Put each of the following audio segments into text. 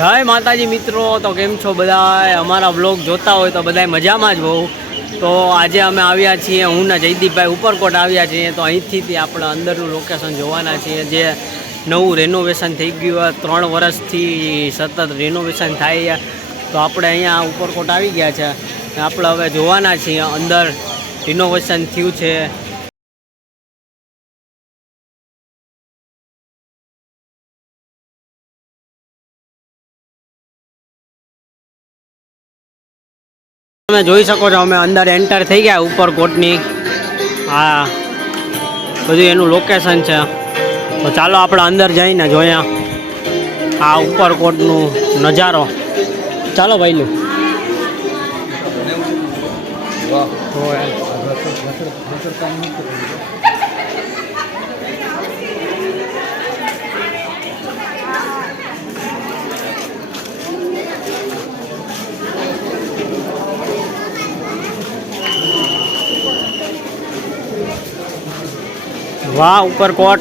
જય માતાજી મિત્રો, તો કેમ છો બધા અમારા બ્લોગ જોતા હોય તો બધા મજામાં જ હોવ તો આજે અમે આવ્યા છીએ, હું ને જયદીપભાઈ ઉપરકોટ આવ્યા છીએ, તો અહીંથી આપણે અંદરનું લોકેશન જોવાના છીએ, જે નવું રેનોવેશન થઈ ગયું ત્રણ વર્ષથી સતત રેનોવેશન થાય. તો આપણે અહીંયા ઉપરકોટ આવી ગયા છે. આપણે હવે જોવાના છીએ અંદર રિનોવેશન થયું છે. તમે જોઈ શકો છો અમે અંદર એન્ટર થઈ ગયા ઉપર કોટની. હા બધું એનું લોકેશન છે. તો ચાલો આપણે અંદર જઈને જોયા આ ઉપર કોટનું નજારો. ચાલો ભાઈલું. વાહ ઉપર કોટ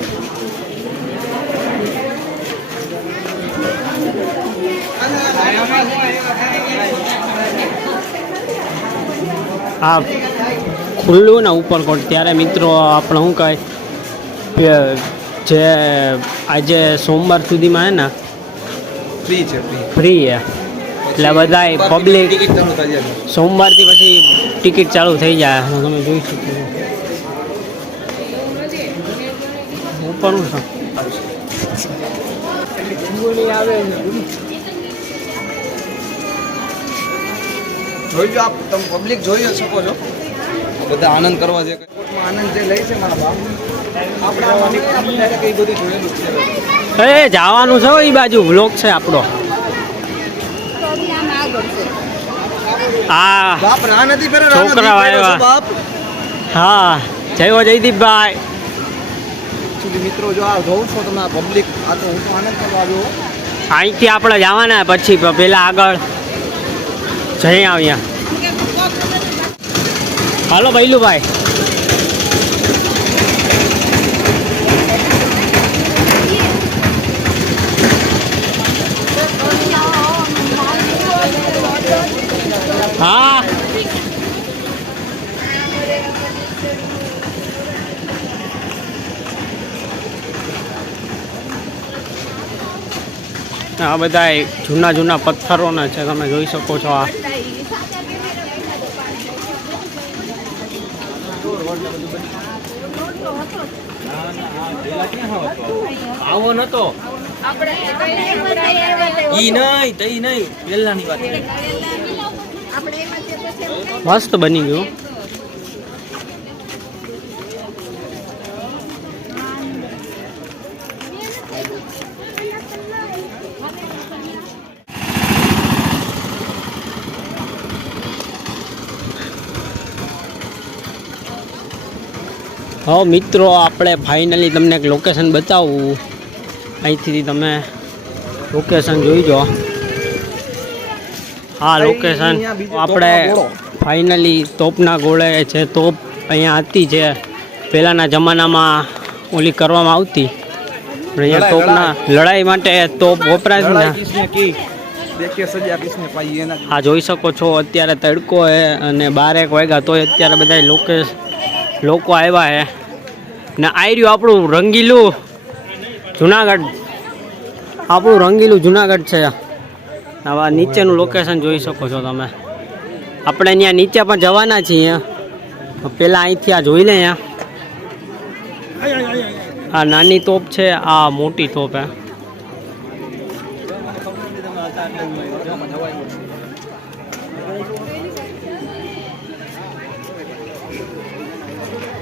આ ખુલ્લું ને ઉપર કોટ ત્યારે મિત્રો આપણે શું કહે કે જે આજે સોમવાર સુધીમાં હે ને? ફ્રી છે ફ્રી ફ્રી છે એટલે બધા પબ્લિક ટિકિટ ચાલુ થઈ જાય સોમવારથી પછી ટિકિટ ચાલુ થઈ જાય. તો તમે જોઈ શકો ઉપરનું છે. જોઈ લો આપ તમે પબ્લિક જોઈ શકો છો. બધા આનંદ કરવા જે આનંદ જે લે છે મારા બાપ. એ જવાનું છે એ બાજુ. વ્લોગ છે આપણો. હા. બાપ રા નથી. બાપ? હા. જય હો જયદીપભાઈ. સુધી મિત્રો જો આ જોઉં છો તમે આ પબ્લિક આ તો હું તો આનંદ કરવા આવ્યો અહીંથી આપણે જવાના પછી પેલા આગળ જઈ આવ્યા હાલો ભૈલુભાઈ હા આ બધા જૂના જૂના પથ્થરોના છે તમે જોઈ શકો છો આ. આવો નતો. ઈ નહીં તઈ નહીં પેલાની વાત. મસ્ત બની ગયું. હા મિત્રો આપણે ફાઇનલી તમને એક લોકેશન બતાવું. અહીંથી તમે લોકેશન જોઈ જો હા લોકેશન આપણે ફાઇનલી તોપના ગોળે છે. તોપ અહીંયા હતી જે પહેલાંના જમાનામાં ઓલી કરવામાં આવતી. પણ અહીંયા તોપના લડાઈ. માટે તોપ વપરાય ને. આ જોઈ શકો છો અત્યારે તડકો છે અને બારેક વાગ્યા તોય અત્યારે બધા લોકો લોકો આવ્યા છે. ને આવી રહ્યું આપણું રંગીલું જુનાગઢ. આપણું રંગીલું જુનાગઢ છે. આવા નીચેનું લોકેશન જોઈ શકો છો તમે. આપણે ત્યાં નીચે પણ જવાના છીએ. પહેલાં અહીંથી આ જોઈ લે અહીંયા આ નાની તોપ છે, આ મોટી તોપ હે આને પાડે છે એ વાત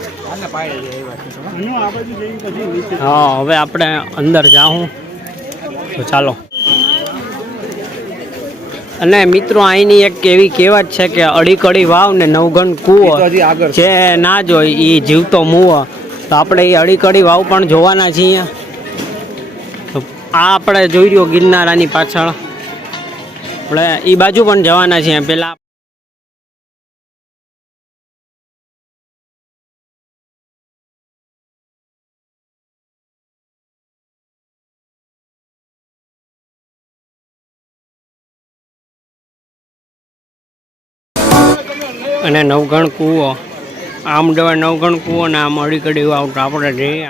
છે હા હવે આપણે અંદર જાઉં. તો ચાલો. અને મિત્રો અહીંની એક એવી કહેવત છે કે અડી કડી વાવ ને નવગણ કૂવો. જે ના જોઈ એ જીવતો મૂવો. તો આપણે એ અડી કડી વાવ પણ જોવાના છીએ. તો આ આપણે જોઈ રહ્યો ગિરનારાની પાછળ. આપણે એ બાજુ પણ જવાના છીએ. પેલા અને નવગણ કૂવો. આમ ડવા નવગણ કૂવો ને આમ અડીકડી આવતો આપણે જઈએ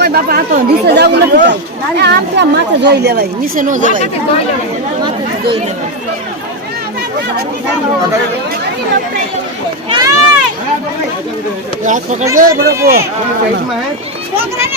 કોઈ બાપા આ તો નીચે જવું નથી કાંઈ. આમ ત્યાં માથે જોઈ લેવાય નીચે નો જવાય. માથે જોઈ લેવાય. છોકરાને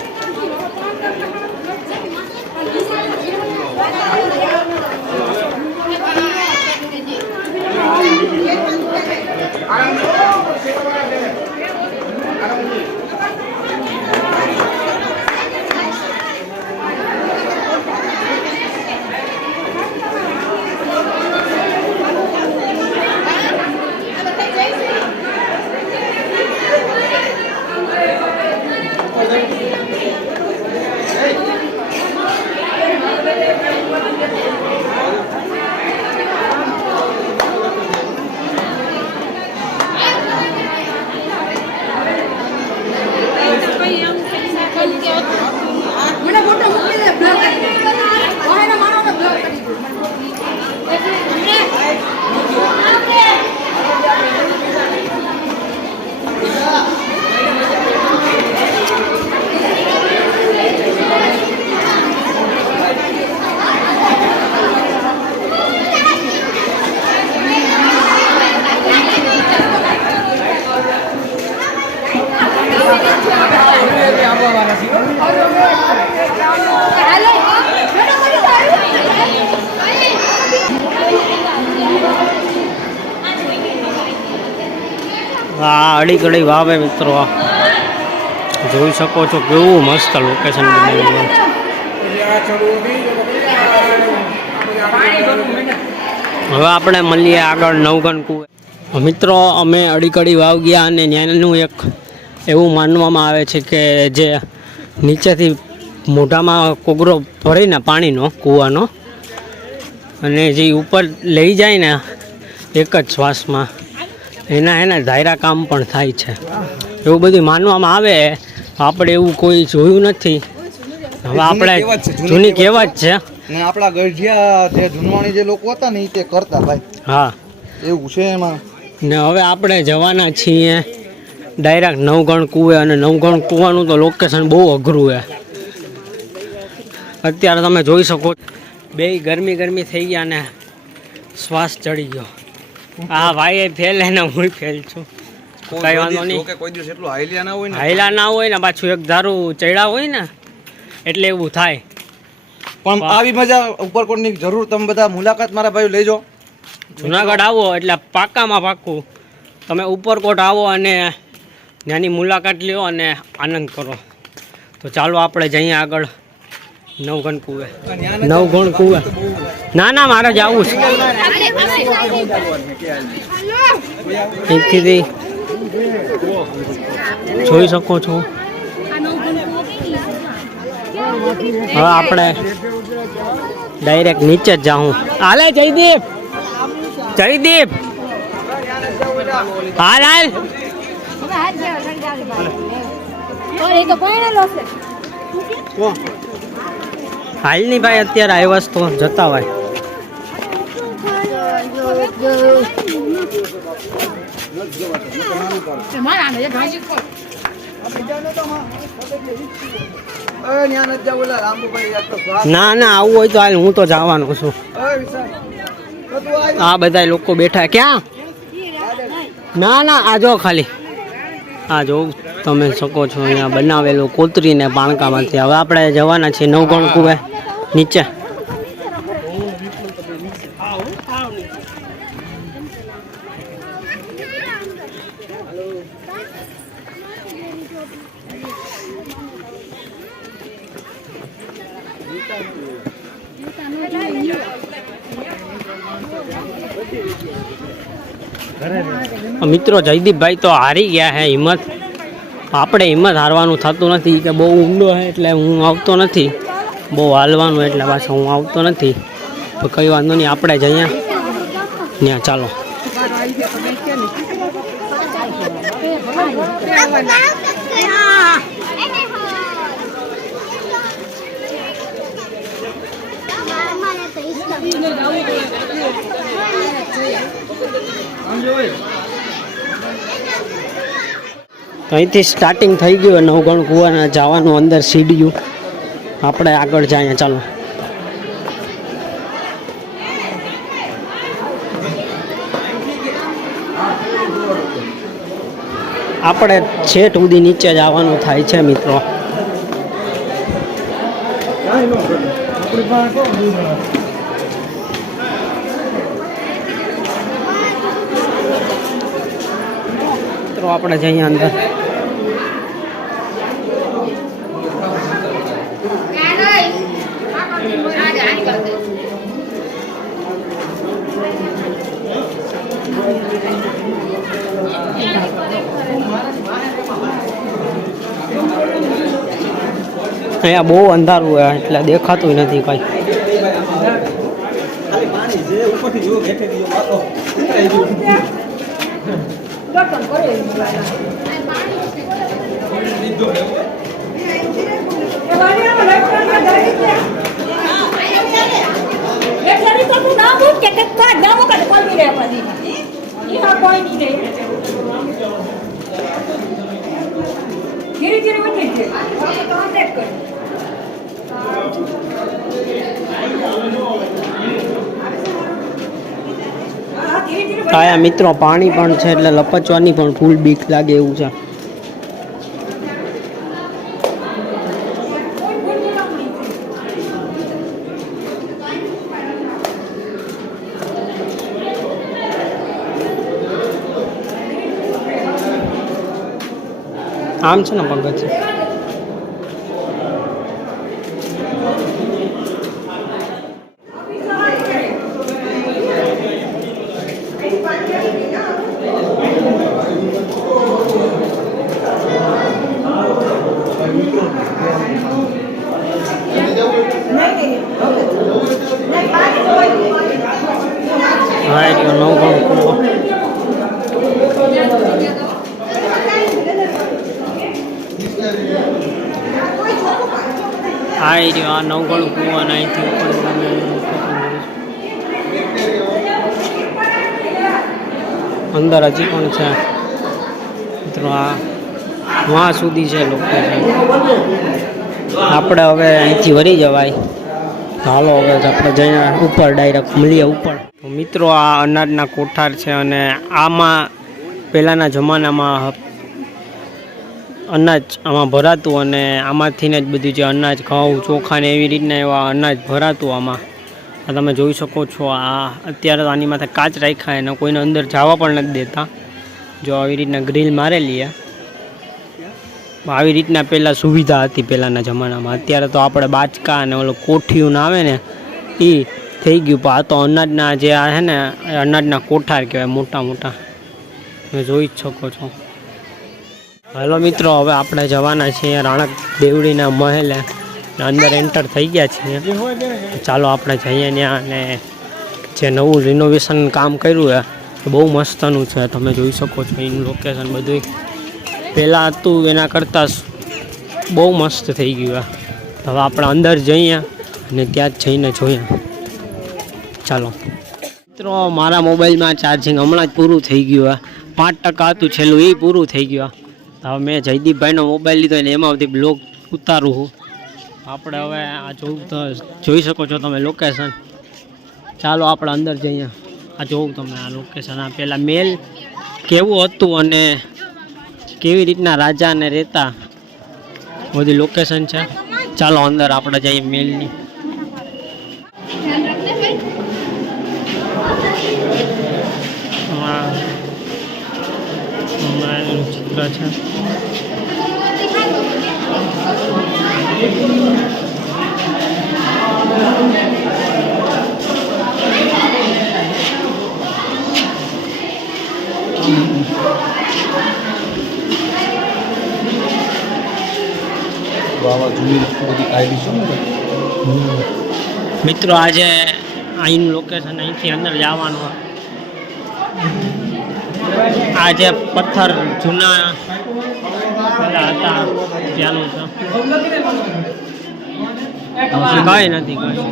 કડી વાવે મિત્રો જોઈ શકો છો કેવું મસ્ત લોકેશન બનાવ્યું હવે આપણે મળીએ આગળ નવગણ કુએ મિત્રો, અમે અડીકડી વાવ ગયા અને ત્યાંનું એક એવું માનવામાં આવે છે કે જે નીચેથી મોઢામાં કોગરો ભરીને પાણીનો, કૂવાનો અને જે ઉપર લઈ જાય ને, એક જ શ્વાસમાં એના એના ધાયરા કામ પણ થાય છે. એવું બધું માનવામાં આવે આપણે એવું કોઈ જોયું નથી. હવે આપણે જૂની કહેવત છે. ને આપણા ગઢિયા જે જૂનવાણી જે લોકો હતા ને એ તે કરતા ભાઈ. હા. એવું છે એમાં? ને હવે આપણે જવાના છીએ ડાયરેક્ટ નવગણ કૂવે અને નવગણ કૂવાનું તો લોકેશન બહુ અઘરું છે. અત્યારે તમે જોઈ શકો બે ગરમી ગરમી થઈ ગયા ને શ્વાસ ચડી ગયો. આ ભાઈ એ ફેલ એને હું ફેલ છું. કઈ વાંધો નહીં. કોઈ દિવસ એટલું હાઈલિયા ના હોય ને હાયલા ના હોય ને પાછું એક ધારું ચડ્યા હોય ને એટલે એવું થાય. પણ આવી મજા ઉપરકોટની જરૂર તમે બધા મુલાકાત મારા ભાઈ લેજો. જુનાગઢ આવો એટલે પાક્કામાં પાક્કું તમે ઉપરકોટ આવો અને ત્યાંની મુલાકાત લ્યો અને આનંદ કરો. તો ચાલો આપણે જઈએ આગળ. નવગણ કુવે નવગણ કુવે ના ના મારે જવું છે. અહીંથી જોઈ શકો છો. હવે આપણે ડાયરેક્ટ નીચે જ જાઉં. હાલે જયદીપ. જયદીપ. હાલ હાલ. એ હાલની ભાઈ અત્યારે આવ્યા તો જતા હોય. ના ના, આવું હોય તો હાલ હું તો જવાનો છું. આ બધા લોકો બેઠા. ક્યાં? ના ના, આ જો ખાલી. આ જો તમે શકો છો અહીંયા બનાવેલું કોતરીને પાણકામાંથી. હવે આપણે જવાના છીએ નવગણ કુવે નીચે. મિત્રો, જયદીપભાઈ તો હારી ગયા હે હિંમત. આપણે હિંમત હારવાનું થતું નથી, કે બહુ ઊંડો છે એટલે હું આવતો નથી. બહુ હાલવાનું એટલે પાછો હું આવતો નથી. તો કંઈ વાંધો નહીં, આપણે જઈએ ત્યાં ચાલો તો અહીંથી સ્ટાર્ટિંગ થઈ ગયું નવગણ કુવાના જવાનું અંદર સીડીયું. આપણે આગળ જઈએ, ચાલો. આપણે છેટ સુધી નીચે જવાનું થાય છે, મિત્રો. મિત્રો, આપણે જઈએ અંદર. અહીંયા બહુ અંધારું હોય, એટલે દેખાતું નથી કઈ. ધીરે ધીરે વધી છે. કોન્ટેક્ટ કરો હા ધીરે ધીરે આયા મિત્રો, પાણી પણ છે એટલે લપચવાની પણ ફૂલ બીક લાગે એવું છે. આમ છે ને પગથિયું હા એટલે નવ ગણું કૂવો આ એ રહ્યો આ નવ ગણું કૂવો અને અહીંથી ઉપર તમે અંદર હજી પણ છે. મિત્રો, આ વાં સુધી છે લોકો આપણે હવે અહીંથી વળી જવાય. હાલો હવે આપણે જઈને ઉપર ડાયરેક્ટ મળીએ ઉપર. મિત્રો, આ અનાજના કોઠાર છે અને આમાં પહેલાંના જમાનામાં અનાજ આમાં ભરાતું અને આમાંથીને જ બધું જે અનાજ ઘઉં, ચોખા ને એવી રીતના એવા અનાજ ભરાતું આમાં. આ તમે જોઈ શકો છો, આ અત્યારે આની માથે કાચ રાખ્યા, એના કોઈને અંદર જવા પણ નથી દેતા. જો આવી રીતના ગ્રીલ મારેલી આવી રીતના પહેલાં સુવિધા હતી પહેલાંના જમાનામાં. અત્યારે તો આપણે બાચકા અને ઓલો કોઠિયું આવે ને એ થઈ ગયું. પણ આ તો અનાજના જે આ છે ને અનાજના કોઠાર કહેવાય, મોટા મોટા. તમે જોઈ જ શકો છો. હેલો મિત્રો, હવે આપણે જવાના છીએ રાણક દેવડીના મહેલે. અંદર એન્ટર થઈ ગયા છીએ. ચાલો આપણે જઈએ ત્યાં અને જે નવું રિનોવેશન કામ કર્યું છે બહુ મસ્તનું છે. તમે જોઈ શકો છો એનું લોકેશન બધું પહેલાં હતું, એના કરતાં બહુ મસ્ત થઈ ગયું હવે આપણે અંદર જઈએ અને ત્યાં જ જઈને જોઈએ. ચાલો. મિત્રો, મારા મોબાઈલમાં ચાર્જિંગ હમણાં જ પૂરું થઈ ગયું પાંચ ટકા હતું છેલ્લું, એ પૂરું થઈ ગયું હવે મેં જયદીપભાઈનો મોબાઈલ લીધો એટલે એમાંથી બ્લોગ ઉતારું છું. આપણે હવે આ જોવું જોઈ શકો છો તમે લોકેશન ચાલો આપણે અંદર જઈએ. આ જોવું તમે આ લોકેશન આ પહેલાં મેલ કેવું હતું અને કેવી રીતના રાજાને રહેતા? બધી લોકેશન છે. ચાલો અંદર આપણે જઈએ મેલની. ચિત્ર છે. વાવા જૂની બધી કાઢી છે ને? મિત્રો આજે અહીંનું લોકેશન અહીંથી અંદર જવાનું. આ જે પથ્થર જૂના પેલા હતા ત્યાંનું છે. કઈ નથી કાંઈ.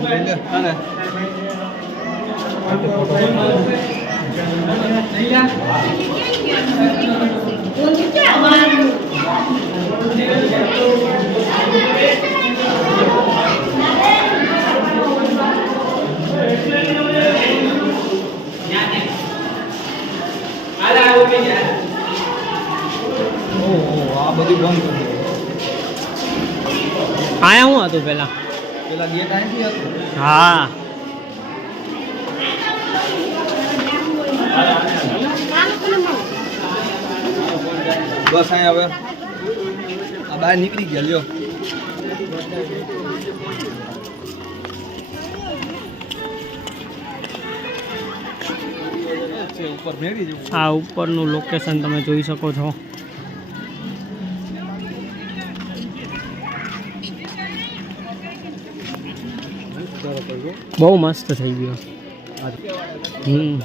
હતું હતું? હા. બસ અહીંયા હવે. આ બહાર નીકળી ગયા લ્યો. આ ઉપરનું લોકેશન તમે જોઈ શકો છો. બહુ મસ્ત થઈ ગયો. હમ.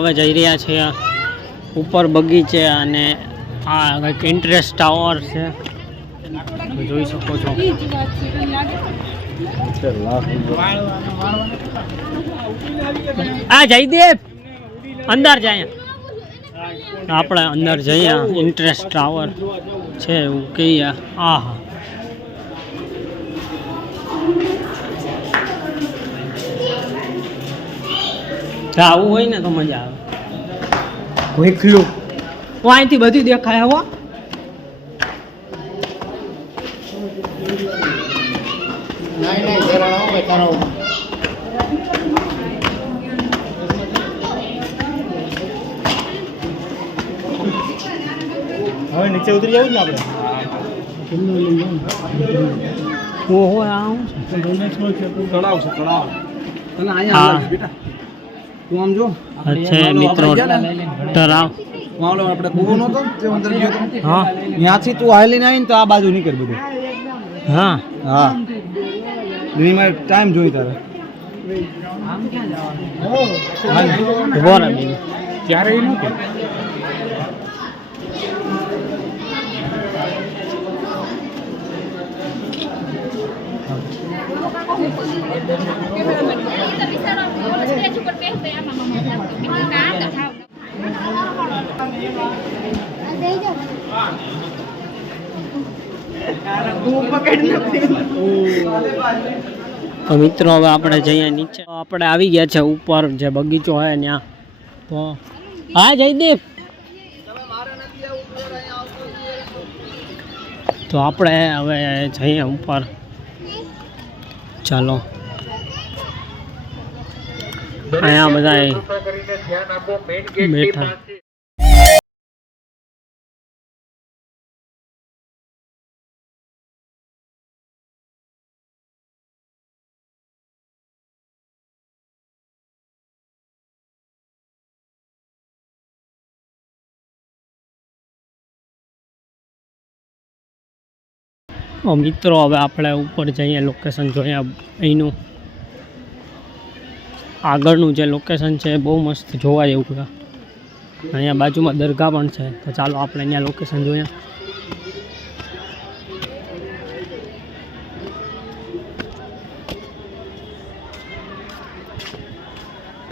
હવે જઈ રહ્યા છીએ ઉપર બગીચે અને આ કંઈક ઇન્ટરેસ્ટ ટાવર છે. જોઈ શકો છો. આ જયદેવ! અંદર જાય. આપણે અંદર જઈએ. ઇન્ટરેસ્ટ ટાવર છે એવું કહીએ. આ હા આવું હોય ને તો મજા આવે ભીખલું હું અહીંથી બધી દેખાય હો હવે નીચે ઉતરી જવું ને આપણે ઓહો આ શું છે? તળાવ છે તળાવ તને હા. અહીંયા આવે છે બેટા તું આમ જો. અચ્છા મિત્રો તળાવ મામલો આપણે કૂવો નતો જે અંદર ગયો તો. હા. ત્યાંથી તું હાલીને આવીને તો આ બાજુ નીકળ બધું. હા. હા. એની મારે ટાઈમ જોઈ તારે. ઊભો રહે. બેન. ત્યારે એ નહોતું. તો મિત્રો હવે આપણે જઈએ નીચે. આપણે આવી ગયા છે ઉપર જે બગીચો હોય ત્યાં. તો હા જયદીપ. તો આપણે હવે જઈએ ઉપર. ચાલો. અહીંયા બધા બેઠા. મિત્રો, હવે આપણે ઉપર જઈએ લોકેશન જોઈએ અહીંનું. આગળનું જે લોકેશન છે, એ બહુ મસ્ત જોવા જેવું છે. અહીંયા બાજુમાં દરગાહ પણ છે. તો ચાલો આપણે અહીંયા લોકેશન જોઈએ.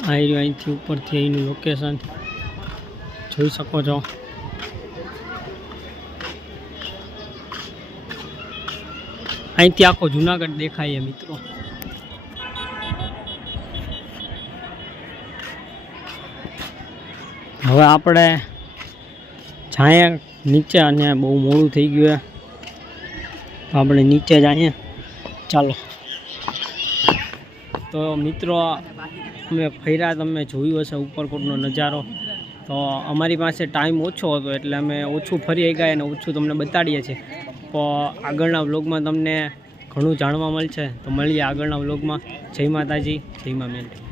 અહીં રહ્યું અહીંથી ઉપરથી અહીંનું લોકેશન જોઈ શકો છો. અહીંથી આખો જુનાગઢ દેખાય મિત્રો. હવે આપણે જાય નીચે, અને બહુ મોડું થઈ ગયું તો આપણે નીચે જઈએ. ચાલો. તો મિત્રો, અમે ફર્યા તમે જોયું હશે ઉપરકોટનો નજારો. તો અમારી પાસે ટાઈમ ઓછો હતો, એટલે અમે ઓછું ફરી ગયા અને ઓછું તમને બતાડીએ છીએ. તો આગળના વ્લોગમાં તમને ઘણું જાણવા મળશે. તો મળીએ આગળના વ્લોગમાં. જય માતાજી, જય મા મેલડી.